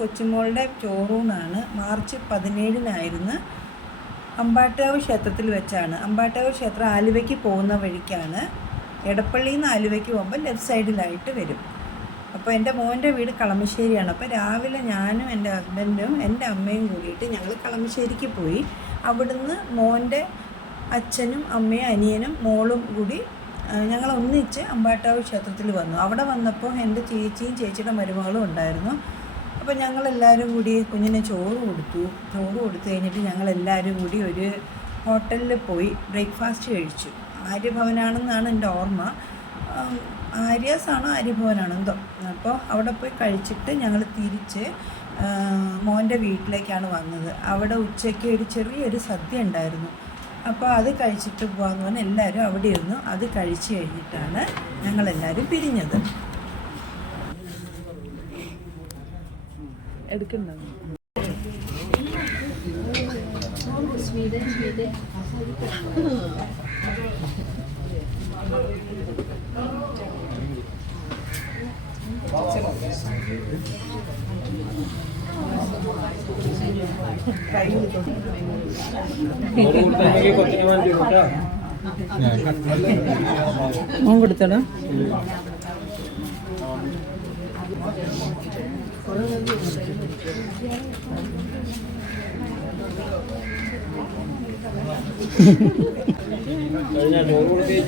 കൊച്ചുമോളുടെ ചോറൂണാണ് March പതിനേഴിനായിരുന്നു അമ്പാട്ടാവ് ക്ഷേത്രത്തിൽ വെച്ചാണ്. അമ്പാട്ടാവ് ക്ഷേത്രം ആലുവയ്ക്ക് പോകുന്ന വഴിക്കാണ്. എടപ്പള്ളിയിൽ നിന്ന് ആലുവയ്ക്ക് പോകുമ്പോൾ ലെഫ്റ്റ് സൈഡിലായിട്ട് വരും. അപ്പോൾ എന്റെ മോന്റെ വീട് കളമശ്ശേരിയാണ്. അപ്പോൾ രാവിലെ ഞാനും എന്റെ ഹസ്ബൻഡും എന്റെ അമ്മയും കൂടിയിട്ട് ഞങ്ങൾ കളമശ്ശേരിക്ക് പോയി. അവിടുന്ന് മോന്റെ അച്ഛനും അമ്മയും അനിയനും മോളും കൂടി ഞങ്ങൾ ഒന്നിച്ച് അമ്പാട്ടാവ് ക്ഷേത്രത്തിൽ വന്നു. അവിടെ വന്നപ്പോൾ എന്റെ ചേച്ചിയും ചേച്ചിയുടെ മരുമകളും ഉണ്ടായിരുന്നു. അപ്പോൾ ഞങ്ങളെല്ലാവരും കൂടി കുഞ്ഞിന് ചോറ് കൊടുത്തു. ചോറ് കൊടുത്തു കഴിഞ്ഞിട്ട് ഞങ്ങളെല്ലാവരും കൂടി ഒരു ഹോട്ടലിൽ പോയി ബ്രേക്ക്ഫാസ്റ്റ് കഴിച്ചു. ആര്യഭവനാണെന്നാണ് എന്റെ ഓർമ്മ. ആര്യാസാണോ ആര്യഭവനാണോ എന്തോ. അപ്പോൾ അവിടെ പോയി കഴിച്ചിട്ട് ഞങ്ങൾ തിരിച്ച് മോന്റെ വീട്ടിലേക്കാണ് വന്നത്. അവിടെ ഉച്ചയ്ക്ക് ഒരു ചെറിയൊരു സദ്യ ഉണ്ടായിരുന്നു. അപ്പോൾ അത് കഴിച്ചിട്ട് പോകാമെന്ന് പറഞ്ഞാൽ എല്ലാവരും അവിടെ ഇരുന്നു അത് കഴിച്ച് കഴിഞ്ഞിട്ടാണ് ഞങ്ങളെല്ലാവരും പിരിഞ്ഞത്. എടുക്കണ്ട മോൻ കൊടുത്തടാ. Kayaknya dulu lebih